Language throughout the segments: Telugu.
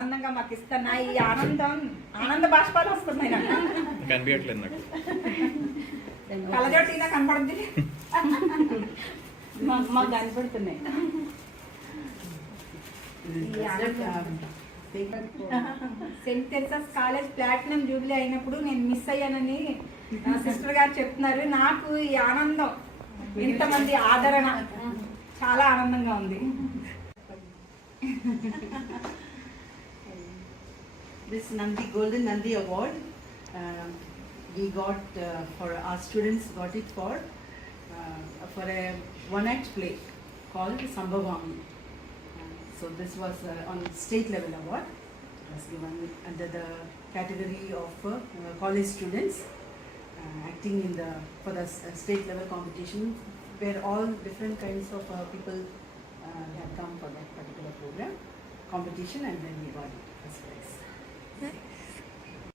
ఆనందంగా మాకు ఇస్తున్నా ఈ ఆనందం ఆనంద బాష్పాలు వస్తున్నాయి నాకు కనిపించట్లేదు నాకు. కలజోటిగా కనపడుతుంది మాకు మాకు కనపడుతున్నాయి. Saint Teresa's college platinum jubilee అయినప్పుడు నేను మిస్ అయ్యానని నా సిస్టర్ గారు చెప్తున్నారు. నాకు ఈ ఆనందం ఇంతమంది ఆదరణ చాలా ఆనందంగా ఉంది. This Nandi Golden Nandi Award, um, we got uh, for our students got it for uh, for a one act play called Sambhavami. Uh, so this was uh, on state level award. It was given under the category of uh, uh, college students uh, acting in the for the uh, state level competition where all different kinds of uh, people uh, had come for that particular program competition and then we got it first prize.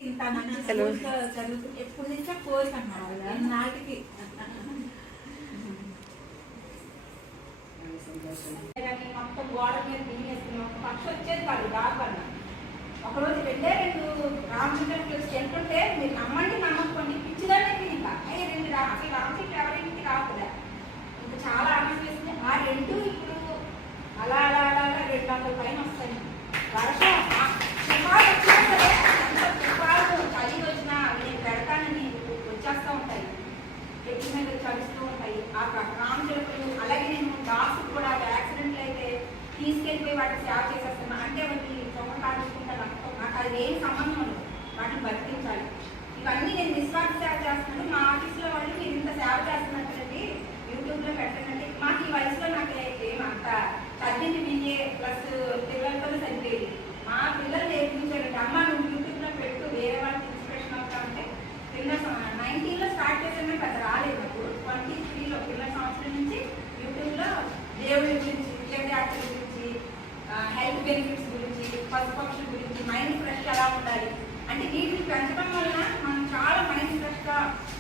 ఇంత ఎప్పుడు కోరిక నాటికి మొత్తం గోడ మీద బియ్యేస్తున్నాం ఒక పక్షి వచ్చేది కాదు దాపన్న ఒకరోజు రెండే రెండు ఉంటాయి ఆ అలాగే నేను డాగ్స్ కూడా యాక్సిడెంట్లు అయితే తీసుకెళ్ళిపోయి వాటిని సేవ చేసేస్తున్నా. అంటే వాటికి చొమ్మ కాల్చుకుంటా నాకు అది ఏం సంబంధం లేదు వాటిని బతికించాలి. ఇవన్నీ నేను నిస్వార్థ సేవ చేస్తున్నాను మా ఆఫీస్లో వాళ్ళు మీరు ఇంత సేవ చేస్తున్నట్టు యూట్యూబ్లో పెట్టండి. మాకు ఈ వయసులో నాకు ఏం అంత చదివింది బిఏ ప్లస్ పిల్లలతో సరిపోయేది. మా పిల్లలు నేర్పించారంటే అమ్మ నువ్వు యూట్యూబ్లో పెట్టు వేరే వాళ్ళకి ఇన్స్పిరేషన్ అవుతా అంటే పిల్లల నైన్టీన్లో స్టార్ట్ చేసామే పెద్ద దేవుడి uh, గురించి విద్యార్థుల గురించి హెల్త్ బెనిఫిట్స్ గురించి పశుపక్షుల గురించి మైండ్ ఫ్రెష్ ఎలా ఉండాలి? అంటే వీటిని పెంచడం వలన మనం చాలా మైండ్ ఫ్రెష్గా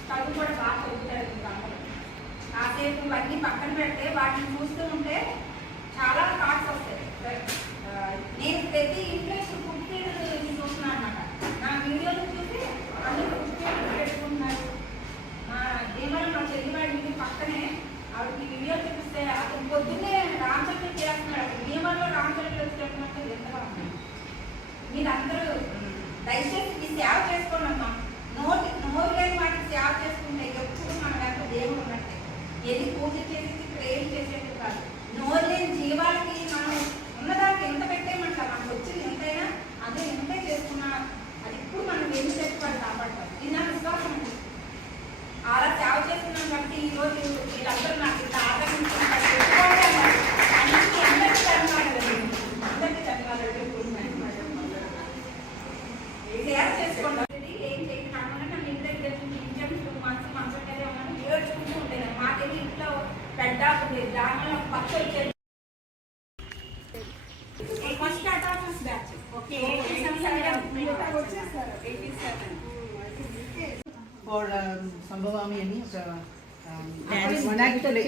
చదువు కూడా బాగా చదువుతారు కాసేపు అన్నీ పక్కన పెడితే వాటిని చూస్తూ ఉంటే Sambhavami అని ఒక um, Dance. one act play.